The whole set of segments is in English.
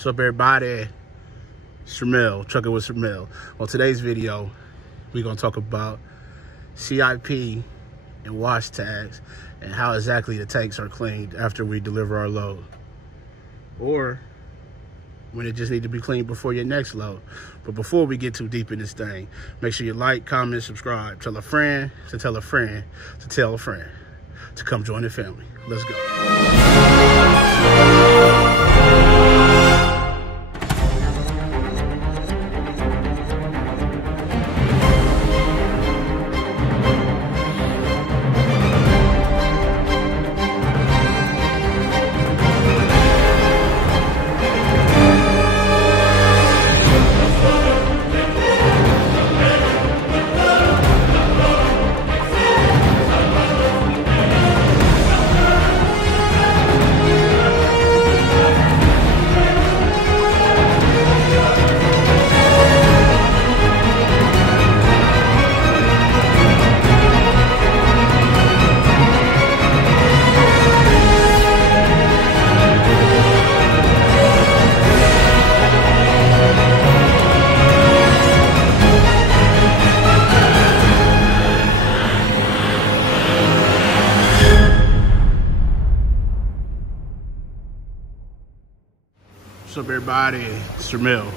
What's up, everybody? Shamil, Trucking with Shamil. On today's video, we're gonna talk about CIP and wash tags and how exactly the tanks are cleaned after we deliver our load, or when it just need to be cleaned before your next load. But before we get too deep in this thing, make sure you like, comment, subscribe. Tell a friend to tell a friend to tell a friend to come join the family. Let's go. What's up, everybody? It's Shamil.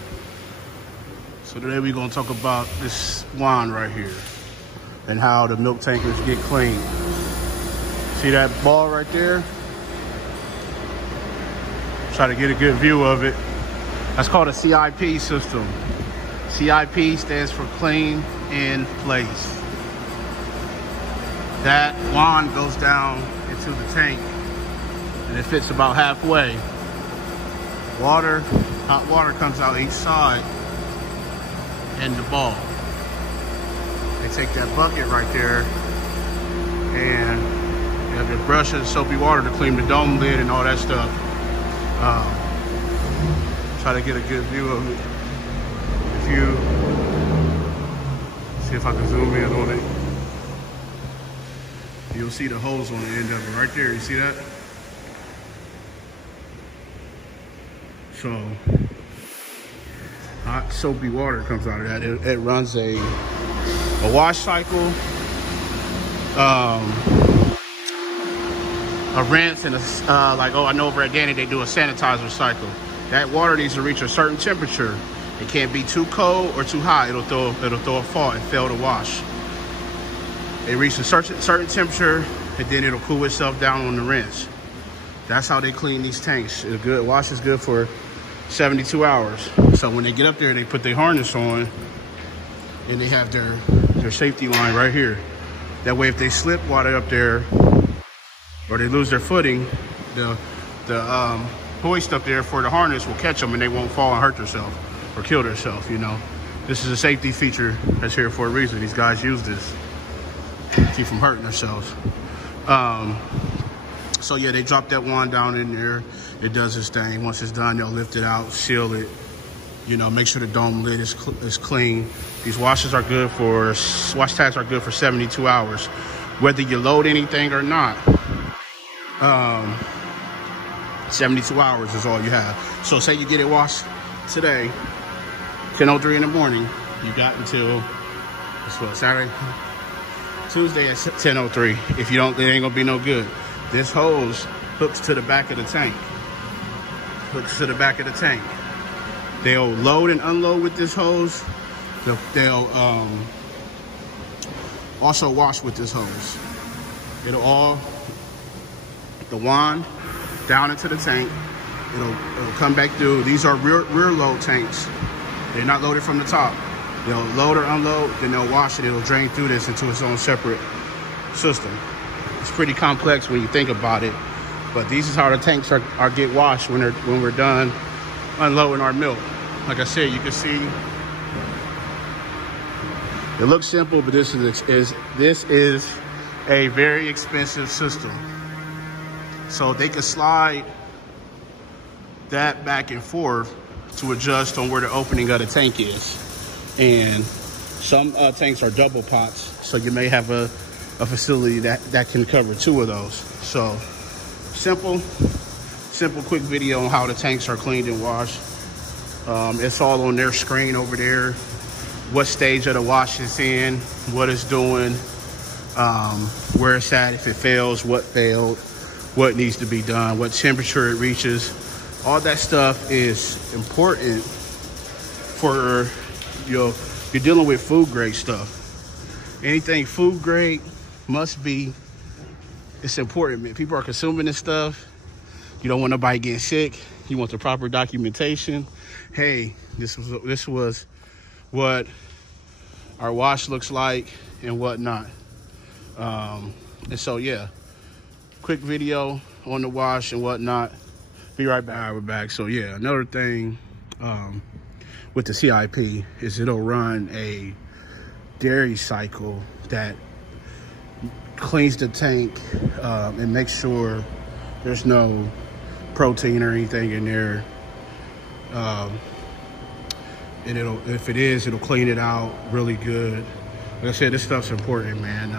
So today we're gonna talk about this wand right here and how the milk tankers get cleaned. See that ball right there? Try to get a good view of it. That's called a CIP system. CIP stands for clean in place. That wand goes down into the tank and it fits about halfway. Water, hot water comes out each side and the ball. They take that bucket right there and you have your brush and soapy water to clean the dome lid and all that stuff. Try to get a good view of it. If you see if I can zoom in on it, you'll see the hose on the end of it right there. You see that? So hot soapy water comes out of that. It runs a wash cycle, a rinse, and like, oh, I know over at Danny they do a sanitizer cycle. That water needs to reach a certain temperature. It can't be too cold or too hot. It'll throw a fault and fail to wash. It reaches a certain temperature and then it'll cool itself down on the rinse. That's how they clean these tanks. A good wash is good for 72 hours. So when they get up there, they put their harness on and they have their safety line right here. That way, if they slip while they're up there or they lose their footing, the hoist up there for the harness will catch them and they won't fall and hurt themselves or kill themselves, you know. This is a safety feature that's here for a reason. These guys use this to keep from hurting themselves. So yeah, they drop that wand down in there. It does its thing. Once it's done, they'll lift it out, seal it, you know, make sure the dome lid is clean. These wash tags are good for 72 hours, whether you load anything or not. 72 hours is all you have. So say you get it washed today, 10:03 in the morning, you got until, what's what, Saturday? Tuesday at 10:03. If you don't, it ain't gonna be no good. This hose hooks to the back of the tank. They'll load and unload with this hose. They'll also wash with this hose. It'll all, the wand down into the tank. It'll come back through. These are rear load tanks. They're not loaded from the top. They'll load or unload, then they'll wash it. It'll drain through this into its own separate system. It's pretty complex when you think about it, but these is how the tanks get washed when we're done unloading our milk. Like I said, you can see it looks simple, but this is a very expensive system. So they can slide that back and forth to adjust on where the opening of the tank is. And some tanks are double pots, so you may have a facility that can cover 2 of those. So simple, Simple, quick video on how the tanks are cleaned and washed. It's all on their screen over there. What stage of the wash it's in, what it's doing, where it's at, if it fails, what failed, what needs to be done, what temperature it reaches. All that stuff is important for, you're dealing with food grade stuff. Anything food grade must be, it's important, man. People are consuming this stuff. You don't want nobody getting sick. You want the proper documentation. Hey, this was what our wash looks like and whatnot. And so, yeah, quick video on the wash and whatnot. Be right back. All right, we're back. So, yeah, another thing with the CIP is it'll run a dairy cycle that cleans the tank and makes sure there's no protein or anything in there. And if it is, it'll clean it out really good. Like I said, this stuff's important, man.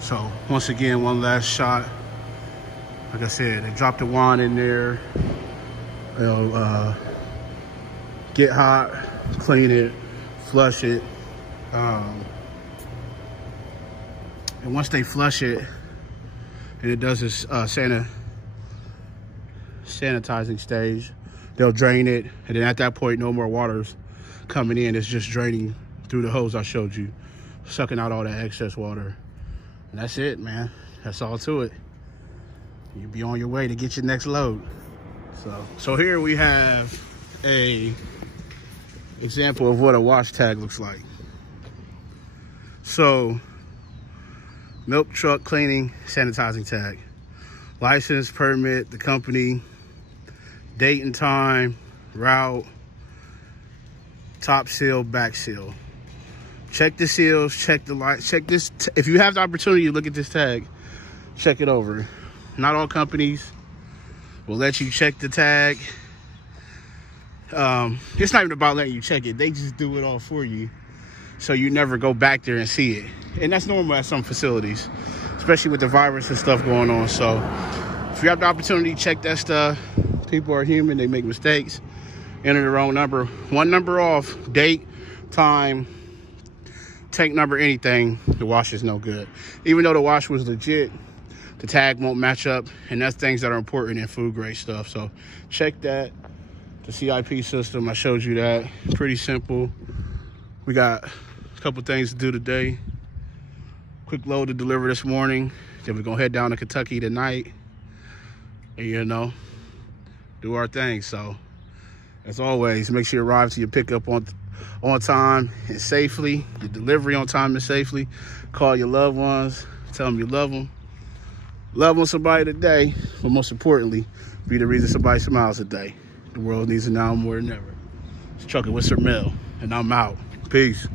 So once again, one last shot. Like I said, they dropped the wand in there. It'll get hot, clean it, flush it. And once they flush it, and it does this sanitizing stage, they'll drain it. And then at that point, no more water's coming in. It's just draining through the hose I showed you, sucking out all that excess water. And that's it, man. That's all to it. You'll be on your way to get your next load. So here we have a example of what a wash tag looks like. So, milk truck cleaning sanitizing tag. License, permit, the company, date and time, route, top seal, back seal. Check the seals, check the light, check this. If you have the opportunity to look at this tag, check it over. Not all companies will let you check the tag. It's not even about letting you check it. They just do it all for you. So you never go back there and see it. And that's normal at some facilities, especially with the virus and stuff going on. So if you have the opportunity, check that stuff. People are human, they make mistakes. Enter the wrong number. One number off, date, time, tank number, anything, the wash is no good. Even though the wash was legit, the tag won't match up, and that's things that are important in food grade stuff. So check that. The CIP system, I showed you that. Pretty simple. We got a couple things to do today. Quick load to deliver this morning. Then we're gonna head down to Kentucky tonight. And you know, do our thing. So as always, make sure you arrive to your pickup on time and safely. Your delivery on time and safely. Call your loved ones. Tell them you love them. Love on somebody today, but most importantly, be the reason somebody smiles today. The world needs it now more than ever. It's Trucking with Sir Mel, and I'm out. Peace.